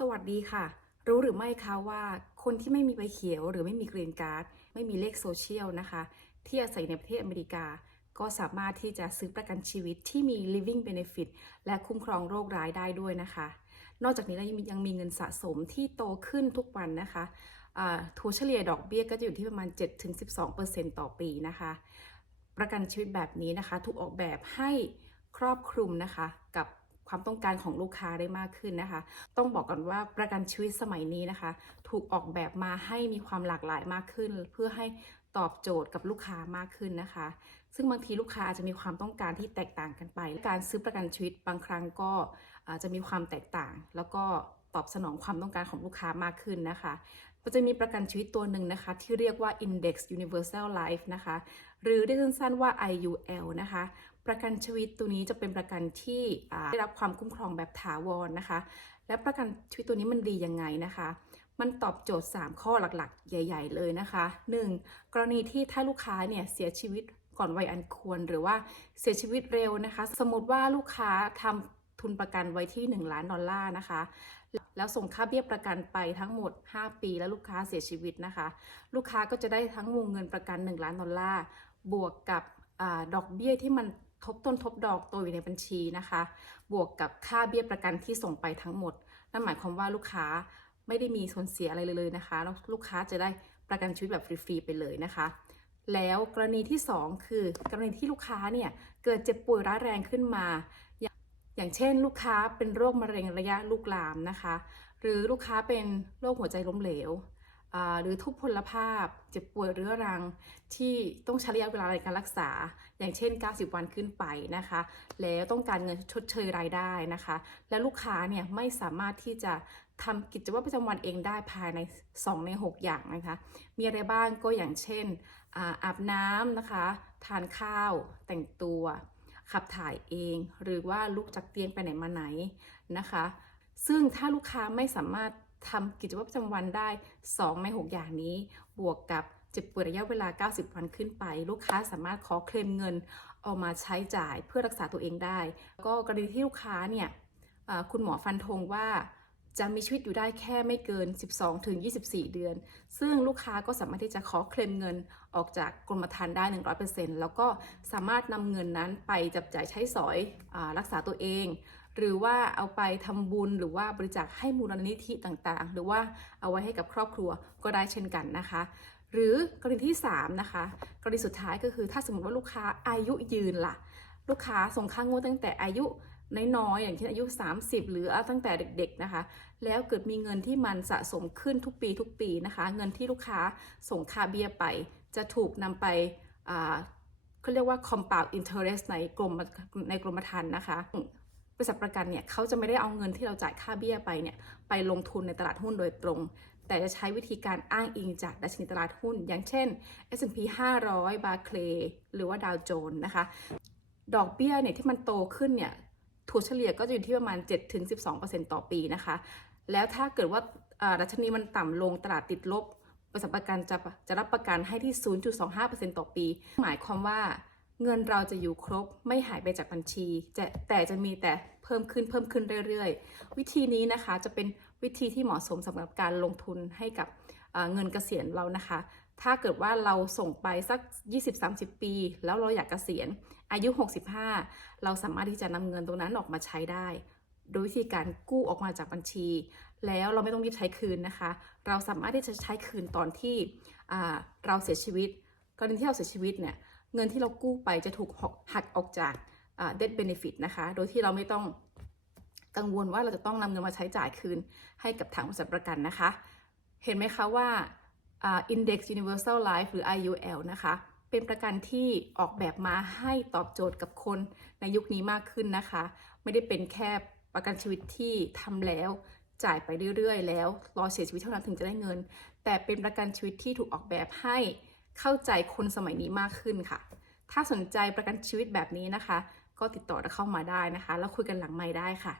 สวัสดีค่ะ รู้หรือไม่คะว่าคนที่ไม่มีใบเขียว หรือไม่มีกรีนการ์ดไม่มีเลขโซเชียลนะคะ ที่อาศัยในประเทศอเมริกา ก็สามารถที่จะซื้อประกันชีวิตที่มี living benefit และคุ้มครองโรคร้ายได้ด้วยนะคะ นอกจากนี้แล้วยังมีเงินสะสมที่โตขึ้นทุกวันนะคะอ่าถัวเฉลี่ยดอกเบี้ยก็จะอยู่ที่ประมาณ 7-12%ต่อปีนะคะ ประกันชีวิตแบบนี้นะคะ ถูกออกแบบให้ครอบคลุมนะคะกับ ความต้องการของลูกค้าได้มากขึ้นนะคะ ต้องบอกก่อนว่าประกันชีวิตสมัยนี้นะคะ ถูกออกแบบมาให้มีความหลากหลายมากขึ้น เพื่อให้ตอบโจทย์กับลูกค้ามากขึ้นนะคะ ซึ่งบางทีลูกค้าอาจจะมีความต้องการที่แตกต่างกันไป การซื้อประกันชีวิตบางครั้งก็อาจจะมีความแตกต่าง แล้วก็ ตอบสนองความต้องการของลูกค้ามากขึ้นนะคะก็จะมีประกันชีวิตตัวหนึ่งนะคะ ที่เรียกว่า Index Universal Life นะคะ หรือเรียกสั้นๆว่า IUL นะคะ ประกันชีวิตตัวนี้จะเป็นประกันที่ได้รับความคุ้มครองแบบถาวรนะคะ และประกันชีวิตตัวนี้มันดียังไงนะคะ มันตอบโจทย์ 3 ข้อหลักๆ ใหญ่ ๆ เลยนะคะ 1. กรณีที่ถ้าลูกค้าเนี่ยเสียชีวิตก่อนวัยอันควรหรือว่าเสียชีวิตเร็วนะคะ สมมติว่าลูกค้าทำทุนประกันไว้ที่ 1 ล้านดอลลาร์นะคะ แล้วส่งค่าเบี้ยประกันไปทั้งหมด 5 ปี แล้วลูกค้าเสียชีวิตนะคะ ลูกค้าก็จะได้ทั้งวงเงินประกัน 1 ล้านดอลลาร์บวกกับอดอกเบี้ยที่มันทบต้นทบดอกตัวอยู่ในบัญชีนะคะ บวกกับค่าเบี้ยประกันที่ส่งไปทั้งหมด นั่นหมายความว่าลูกค้าไม่ได้มีส่วนเสียอะไรเลยนะคะแล้วลูกค้าจะได้ประกันชีวิตแบบฟรีๆไปเลยนะคะ แล้วกรณีที่ 2 คือกรณีที่ลูกค้าเนี่ยเกิดเจ็บป่วยร้ายแรงขึ้นมา อย่างเช่น ลูกค้าเป็นโรคมะเร็งระยะลุกลามนะคะ หรือลูกค้าเป็นโรคหัวใจล้มเหลวหรือทุพพลภาพเจ็บป่วยเรื้อรังที่ต้องใช้ระยะเวลาในการรักษา อย่างเช่น 90 วันขึ้นไปนะคะ แล้วต้องการเงินชดเชยรายได้นะคะ และลูกค้าเนี่ยไม่สามารถที่จะทำกิจวัตรประจำวันเองได้ภายใน 2 ใน 6 อย่างนะคะ มีอะไรบ้างก็อย่างเช่นอาอาบน้ำนะคะ ทานข้าว แต่งตัว ขับถ่ายเอง หรือว่าลุกจากเตียงไปไหนมาไหนนะคะ ซึ่งถ้าลูกค้าไม่สามารถทำกิจวัตรประจำวันได้ 2 ใน 6 อย่างนี้ บวกกับเจ็บป่วยระยะเวลา 90 วันขึ้นไป ลูกค้าสามารถขอเคลมเงินออกมาใช้จ่ายเพื่อรักษาตัวเองได้ ก็กรณีที่ลูกค้าเนี่ยคุณหมอฟันธงว่า จะมีชีวิตอยู่ได้แค่ไม่เกิน 12 ถึง 24 เดือน ซึ่งลูกค้าก็สามารถที่จะขอเคลมเงินออกจากกรมธรรม์ได้ 100%แล้วก็สามารถนำเงินนั้นไปจับจ่ายใช้สอยอรักษาตัวเอง หรือว่าเอาไปทำบุญหรือว่าบริจาคให้มูลนิธิต่างๆ หรือว่าเอาไว้ให้กับครอบครัวก็ได้เช่นกันนะคะ หรือกรณีที่ 3 นะคะ กรณีสุดท้ายก็คือถ้าสมมติว่าลูกค้าอายุยืนล่ะ ลูกค้าส่งค่างวดตั้งแต่อายุ น้อยๆอย่างเช่นอายุ 30 หรือตั้งแต่เด็กๆนะคะ แล้วเกิดมีเงินที่มันสะสมขึ้นทุกปีทุกปีนะคะ เงินที่ลูกค้าส่งค่าเบี้ยไป จะถูกนำไปเขาเรียกว่า compound interest ในกรมในกรมธรรม์นะคะบริษัทประกันเนี่ยเขาจะไม่ได้เอาเงินที่เราจ่ายค่าเบี้ยไปเนี่ยไปลงทุนในตลาดหุ้นโดยตรง แต่จะใช้วิธีการอ้างอิงจากดัชนีตลาดหุ้น อย่างเช่น S&P 500 Barclay หรือว่าดาวโจนส์นะคะ ดอกเบี้ยเนี่ยที่มันโตขึ้นเนี่ย ถัวเฉลี่ยก็จะอยู่ที่ประมาณ 7-12%ต่อปีนะคะ แล้วถ้าเกิดว่าอ่าดัชนีมันต่ำลงตลาดติดลบบริษัทประกันจะจะรับประกันให้ที่ 0.25%ต่อปี หมายความว่าเงินเราจะอยู่ครบไม่หายไปจากบัญชีจะแต่จะมีแต่เพิ่มขึ้นเพิ่มขึ้นเรื่อยๆ วิธีนี้นะคะจะเป็นวิธีที่เหมาะสมสำหรับการลงทุนให้กับเอ่อเงินเกษียณเรานะคะ ถ้าเกิดว่าเราส่งไปสัก 20-30 ปี แล้วเราอยากเกษียณอายุ 65 เราสามารถที่จะนำเงินตรงนั้นออกมาใช้ได้ โดยวิธีการกู้ออกมาจากบัญชี แล้วเราไม่ต้องรีบใช้คืนนะคะ เราสามารถที่จะใช้คืนตอนที่เราเสียชีวิต กรณีที่เราเสียชีวิตเนี่ยเงินที่เรากู้ไปจะถูกหักออกจากอ่า debt benefit นะคะ โดยที่เราไม่ต้องกังวลว่าเราจะต้องนำเงินมาใช้จ่ายคืนให้กับทางบริษัทประกันนะคะ เห็นไหมคะว่า Index Universal Life หรือ IUL นะคะ เป็นประกันที่ออกแบบมาให้ตอบโจทย์กับคนในยุคนี้มากขึ้นนะคะ ไม่ได้เป็นแค่ประกันชีวิตที่ทำแล้วจ่ายไปเรื่อยๆ แล้วรอเสียชีวิตเท่านั้นถึงจะได้เงิน แต่เป็นประกันชีวิตที่ถูกออกแบบให้เข้าใจคนสมัยนี้มากขึ้นค่ะ ถ้าสนใจประกันชีวิตแบบนี้นะคะ ก็ติดต่อเข้ามาได้นะคะ แล้วคุยกันหลังไมค์ได้ค่ะ